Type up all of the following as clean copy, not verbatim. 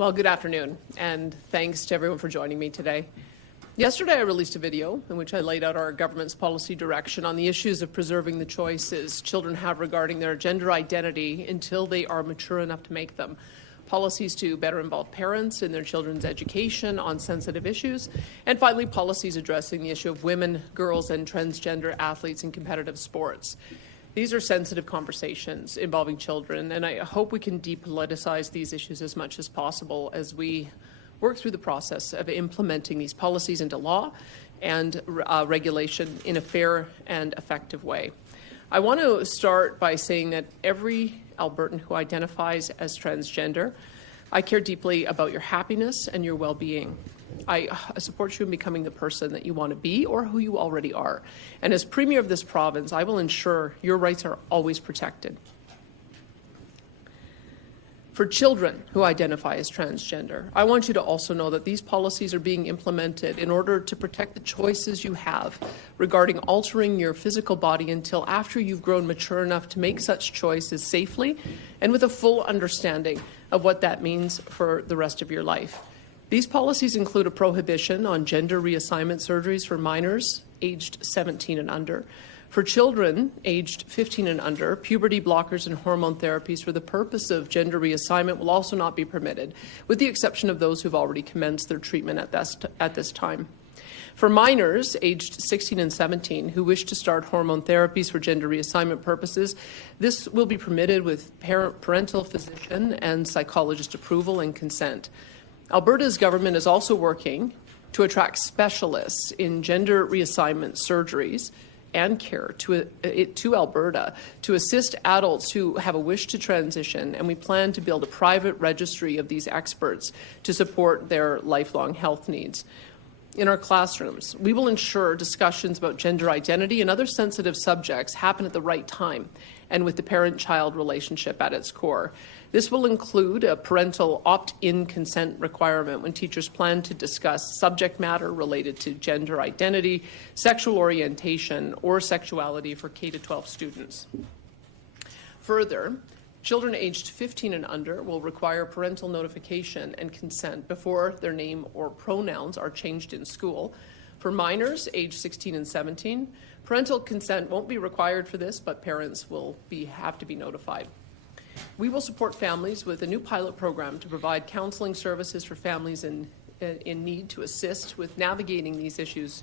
Well, good afternoon, and thanks to everyone for joining me today. Yesterday, I released a video in which I laid out our government's policy direction on the issues of preserving the choices children have regarding their gender identity until they are mature enough to make them. Policies to better involve parents in their children's education on sensitive issues, and finally, policies addressing the issue of women, girls, and transgender athletes in competitive sports. These are sensitive conversations involving children, and I hope we can depoliticize these issues as much as possible as we work through the process of implementing these policies into law and regulation in a fair and effective way. I want to start by saying that every Albertan who identifies as transgender, I care deeply about your happiness and your well-being. I support you in becoming the person that you want to be or who you already are. And as Premier of this province, I will ensure your rights are always protected. For children who identify as transgender, I want you to also know that these policies are being implemented in order to protect the choices you have regarding altering your physical body until after you've grown mature enough to make such choices safely and with a full understanding of what that means for the rest of your life. These policies include a prohibition on gender reassignment surgeries for minors aged 17 and under. For children aged 15 and under, puberty blockers and hormone therapies for the purpose of gender reassignment will also not be permitted, with the exception of those who've already commenced their treatment at this time. For minors aged 16 and 17 who wish to start hormone therapies for gender reassignment purposes, this will be permitted with parental, physician, and psychologist approval and consent. Alberta's government is also working to attract specialists in gender reassignment surgeries and care to Alberta to assist adults who have a wish to transition, and we plan to build a private registry of these experts to support their lifelong health needs. In our classrooms, we will ensure discussions about gender identity and other sensitive subjects happen at the right time and with the parent-child relationship at its core. This will include a parental opt-in consent requirement when teachers plan to discuss subject matter related to gender identity, sexual orientation, or sexuality for K-12 students. Further, children aged 15 and under will require parental notification and consent before their name or pronouns are changed in school. For minors aged 16 and 17, parental consent won't be required for this, but parents will have to be notified. We will support families with a new pilot program to provide counseling services for families in need to assist with navigating these issues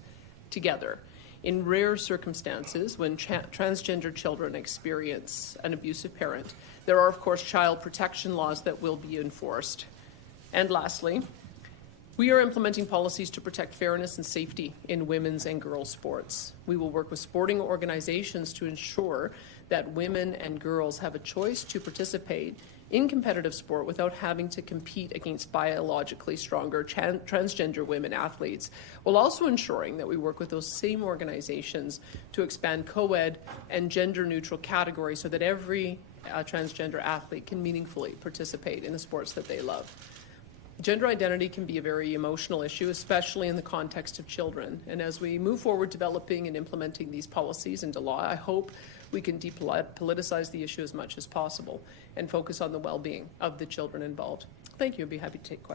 together. In rare circumstances, when transgender children experience an abusive parent, there are, of course, child protection laws that will be enforced. And lastly, we are implementing policies to protect fairness and safety in women's and girls' sports. We will work with sporting organizations to ensure that women and girls have a choice to participate in competitive sport without having to compete against biologically stronger transgender women athletes, while also ensuring that we work with those same organizations to expand co-ed and gender-neutral categories so that every transgender athlete can meaningfully participate in the sports that they love. Gender identity can be a very emotional issue, especially in the context of children. And as we move forward developing and implementing these policies into law, I hope we can depoliticize the issue as much as possible and focus on the well-being of the children involved. Thank you. I'd be happy to take questions.